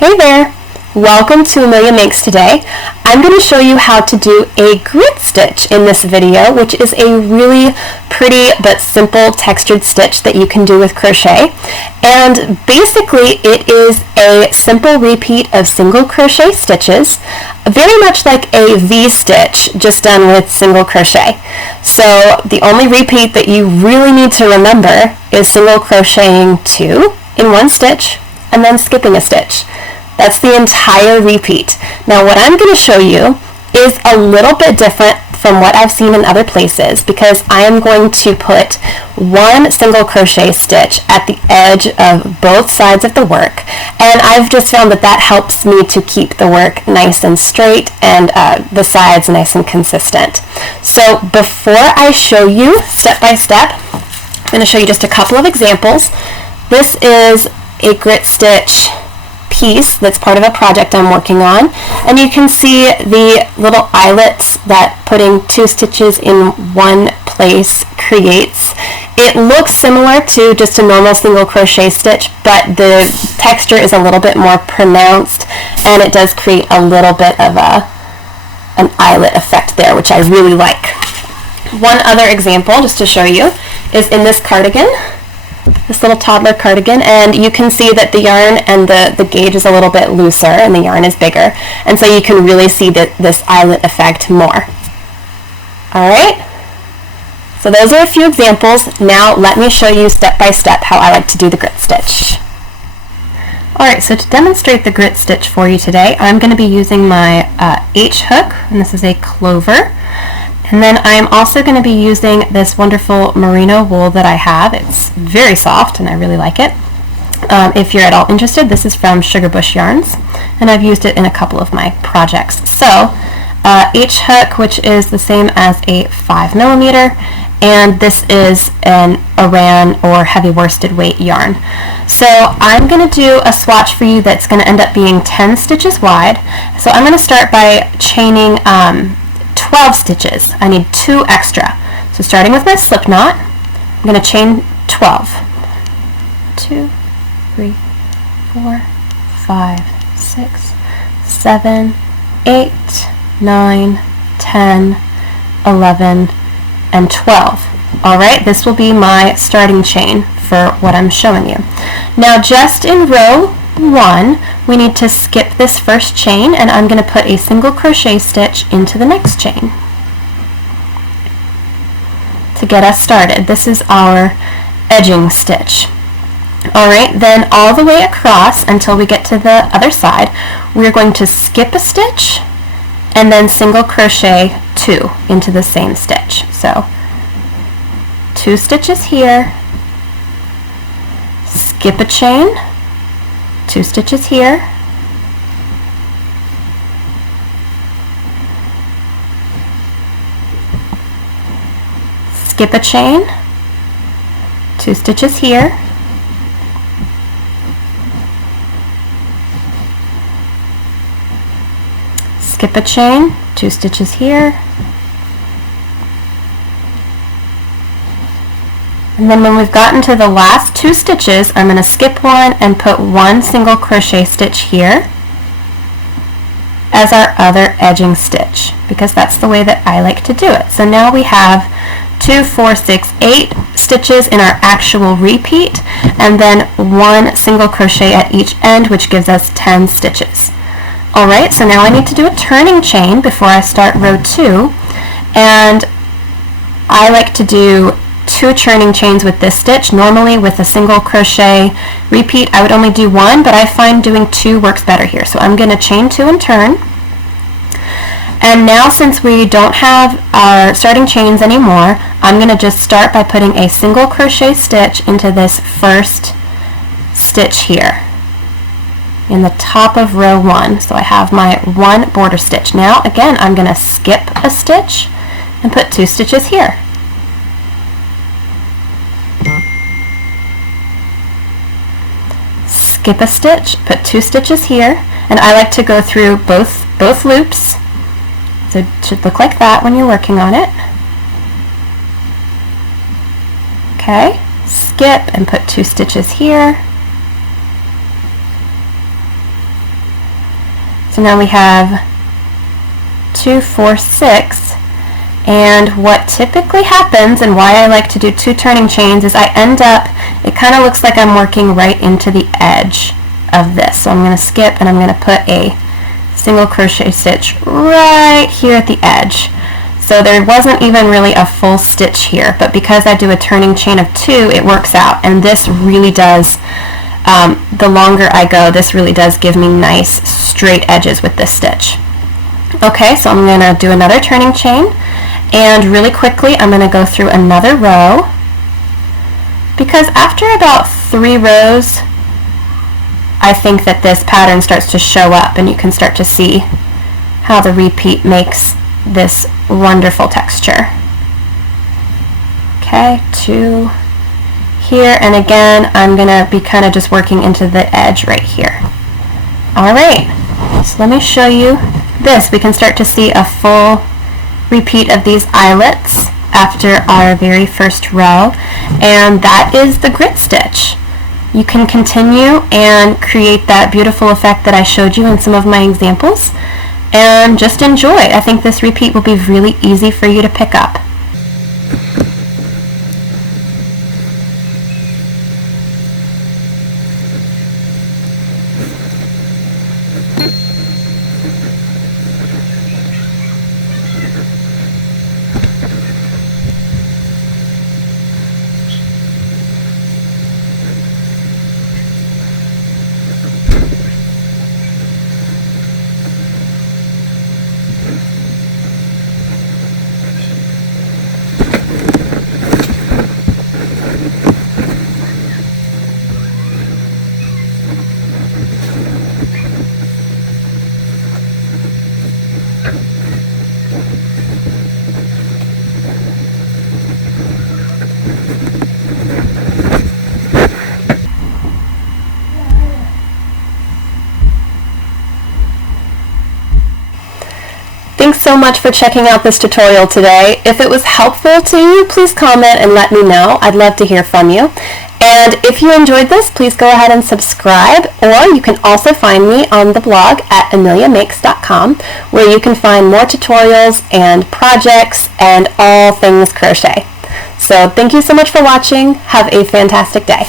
Hey there! Welcome to Amelia Makes Today. I'm going to show you how to do a grit stitch in this video, which is a really pretty but simple textured stitch that you can do with crochet. And basically it is a simple repeat of single crochet stitches, very much like a V-stitch, just done with single crochet. So the only repeat that you really need to remember is single crocheting 2 in one stitch and then skipping a stitch. That's the entire repeat. Now what I'm going to show you is a little bit different from what I've seen in other places, because I am going to put one single crochet stitch at the edge of both sides of the work, and I've just found that that helps me to keep the work nice and straight and the sides nice and consistent. So before I show you step by step, I'm going to show you just a couple of examples. This is a grit stitch piece that's part of a project I'm working on, and you can see the little eyelets that putting 2 stitches in one place creates. It looks similar to just a normal single crochet stitch, but the texture is a little bit more pronounced, and it does create a little bit of an eyelet effect there, which I really like. One other example, just to show you, is in this cardigan. This little toddler cardigan, and you can see that the yarn and the gauge is a little bit looser and the yarn is bigger, and so you can really see this eyelet effect more. Alright, so those are a few examples. Now let me show you step by step how I like to do the grit stitch. Alright, so to demonstrate the grit stitch for you today, I'm going to be using my H hook, and this is a clover. And then I'm also going to be using this wonderful merino wool that I have. It's very soft and I really like it. If you're at all interested, this is from Sugar Bush Yarns, and I've used it in a couple of my projects. So H hook, which is the same as a 5mm, and this is an Aran or heavy worsted weight yarn. So I'm going to do a swatch for you that's going to end up being 10 stitches wide. So I'm going to start by chaining 12 stitches. I need 2 extra. So starting with my slip knot, I'm going to chain 12. 2, 3, 4, 5, 6, 7, 8, 9, 10, 11, and 12. Alright, this will be my starting chain for what I'm showing you. Now just in row 1, we need to skip this first chain, and I'm going to put a single crochet stitch into the next chain to get us started. This is our edging stitch. Alright, then all the way across until we get to the other side, we're going to skip a stitch and then single crochet 2 into the same stitch. So 2 stitches here, skip a chain, 2 stitches here, skip a chain, 2 stitches here, skip a chain, 2 stitches here, and then when we've gotten to the last 2 stitches, I'm going to skip one and put 1 single crochet stitch here as our other edging stitch, because that's the way that I like to do it. So now we have 2, 4, 6, 8 stitches in our actual repeat, and then 1 single crochet at each end, which gives us 10 stitches. Alright, so now I need to do a turning chain before I start row 2, and I like to do 2 turning chains with this stitch. Normally with a single crochet repeat I would only do 1, but I find doing 2 works better here. So I'm going to chain 2 and turn. And now since we don't have our starting chains anymore, I'm going to just start by putting a single crochet stitch into this first stitch here in the top of row 1. So I have my 1 border stitch. Now again I'm going to skip a stitch and put 2 stitches here. Skip a stitch, put 2 stitches here, and I like to go through both loops, so it should look like that when you're working on it. Okay, skip and put 2 stitches here, So now we have 2, 4, 6. And what typically happens, and why I like to do 2 turning chains, is I end up, it kind of looks like I'm working right into the edge of this. So I'm going to skip and I'm going to put a single crochet stitch right here at the edge. So there wasn't even really a full stitch here, but because I do a turning chain of 2, it works out. And this really does, the longer I go, this really does give me nice straight edges with this stitch. Okay, so I'm going to do another turning chain, and really quickly I'm going to go through another row, because after about 3 rows I think that this pattern starts to show up and you can start to see how the repeat makes this wonderful texture. Okay, 2 here, and again I'm going to be kind of just working into the edge right here. Alright, so let me show you this. We can start to see a full repeat of these eyelets after our very first row, and that is the grit stitch. You can continue and create that beautiful effect that I showed you in some of my examples, and just enjoy. I think this repeat will be really easy for you to pick up. Thanks so much for checking out this tutorial today. If it was helpful to you, please comment and let me know. I'd love to hear from you. And if you enjoyed this, please go ahead and subscribe, or you can also find me on the blog at ameliamakes.com, where you can find more tutorials and projects and all things crochet. So thank you so much for watching. Have a fantastic day.